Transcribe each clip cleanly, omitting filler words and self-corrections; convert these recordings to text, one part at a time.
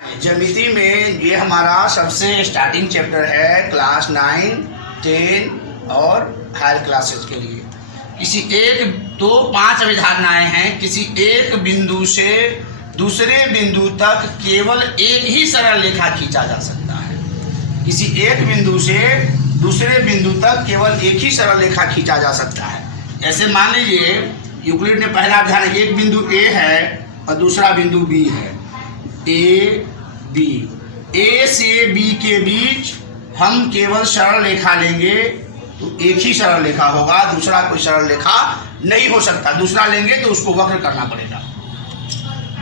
ज्यामिति में ये हमारा सबसे स्टार्टिंग चैप्टर है क्लास 9, 10 और हायर क्लासेस के लिए। किसी एक तो 5 अवधारणाएं हैं। किसी एक बिंदु से दूसरे बिंदु तक केवल एक ही सरल रेखा खींचा जा सकता है। किसी एक बिंदु से दूसरे बिंदु तक केवल एक ही सरल रेखा खींचा जा सकता है। ऐसे मान लीजिए यूक्लिड ने पहला अवधारणा, एक बिंदु ए है और दूसरा बिंदु बी है, ए बी। ए से बी के बीच हम केवल सरल रेखा लेंगे तो एक ही सरल रेखा होगा, दूसरा कोई सरल रेखा नहीं हो सकता। दूसरा लेंगे तो उसको वक्र करना पड़ेगा।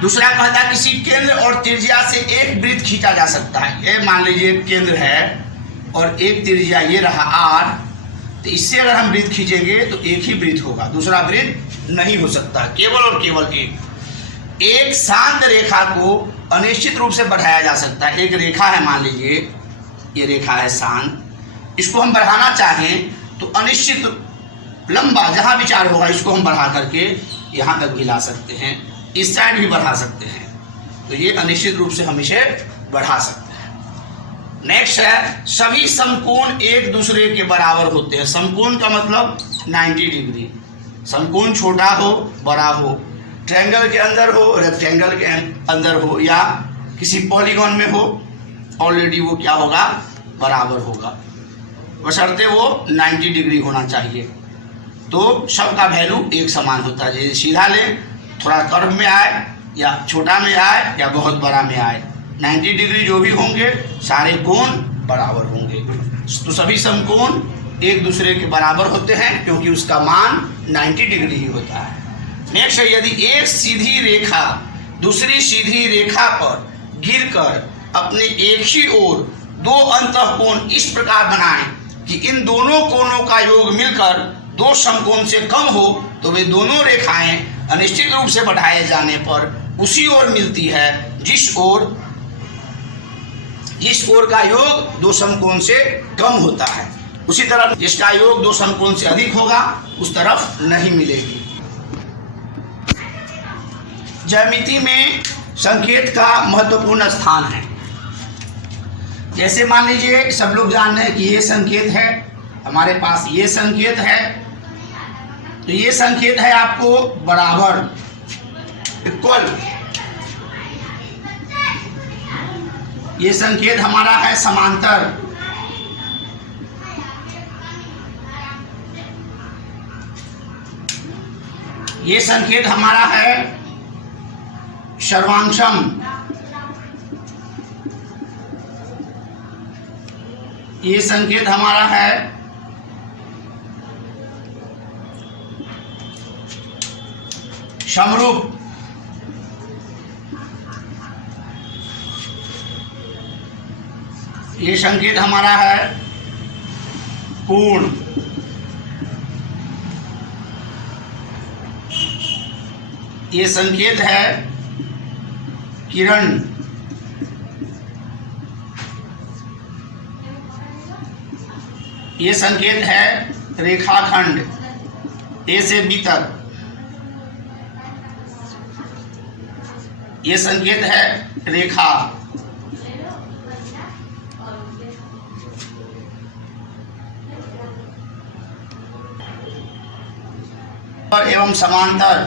दूसरा कहता है किसी केंद्र और त्रिज्या से एक वृत्त खींचा जा सकता है। ये मान लीजिए एक केंद्र है और एक त्रिज्या ये रहा आर, तो इससे अगर हम वृत्त खींचेंगे तो एक ही वृत्त होगा, दूसरा वृत्त नहीं हो सकता, केवल और केवल एक। एक शांत रेखा को अनिश्चित रूप से बढ़ाया जा सकता है। एक रेखा है, मान लीजिए ये रेखा है शांत, इसको हम बढ़ाना चाहें तो अनिश्चित लंबा जहां विचार होगा इसको हम बढ़ा करके यहां तक भी ला सकते हैं, इस साइड भी बढ़ा सकते हैं। तो ये अनिश्चित रूप से हम इसे बढ़ा सकते हैं। नेक्स्ट है सभी समकोण एक दूसरे के बराबर होते हैं। समकोण का मतलब 90 डिग्री। समकोण छोटा हो बड़ा हो, ट्रायंगल के अंदर हो, रेक्टेंगल के अंदर हो या किसी पॉलीगॉन में हो, ऑलरेडी वो क्या होगा, बराबर होगा, बशर्ते वो 90 डिग्री होना चाहिए। तो सबका वैल्यू एक समान होता है। जैसे सीधा लें, थोड़ा कर्व में आए या छोटा में आए या बहुत बड़ा में आए, 90 डिग्री जो भी होंगे सारे कोण बराबर होंगे। तो सभी समकोण एक दूसरे के बराबर होते हैं क्योंकि उसका मान 90 डिग्री ही होता है। नेक्स्ट है यदि एक सीधी रेखा दूसरी सीधी रेखा पर गिरकर अपने एक ही ओर दो अंतःकोण इस प्रकार बनाए कि इन दोनों कोणों का योग मिलकर दो समकोण से कम हो, तो वे दोनों रेखाएं अनिश्चित रूप से बढ़ाए जाने पर उसी ओर मिलती है जिस ओर का योग दो समकोण से कम होता है। उसी तरफ जिसका योग दो समकोण से अधिक होगा उस तरफ नहीं मिलेगी। ज्यामिति में संकेत का महत्वपूर्ण स्थान है। जैसे मान लीजिए सब लोग जान रहे हैं कि ये संकेत है, हमारे पास ये संकेत है, तो ये संकेत है आपको बराबर, इक्वल। ये संकेत हमारा है समांतर। ये संकेत हमारा है सर्वांशम। ये संकेत हमारा है समरूप। ये संकेत हमारा है पूर्ण। ये संकेत है किरण। ये संकेत है रेखाखंड ए से बी तक। ये संकेत है रेखा। एवं समांतर।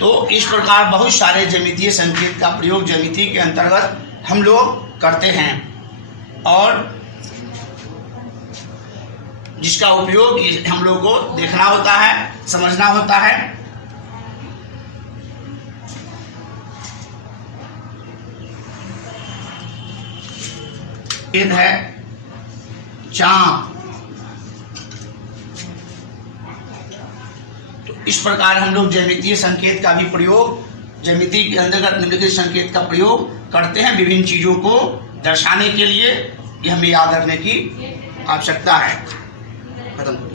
तो इस प्रकार बहुत सारे ज्यामितीय संकेत का प्रयोग ज्यामिति के अंतर्गत हम लोग करते हैं और जिसका उपयोग हम लोग को देखना होता है, समझना होता है। ये है चाप। तो इस प्रकार हम लोग ज्यामितीय संकेत का भी प्रयोग, ज्यामिति के अंतर्गत निम्नलिखित संकेत का प्रयोग करते हैं विभिन्न चीजों को दर्शाने के लिए। ये हमें याद रखने की आवश्यकता है। खत्म।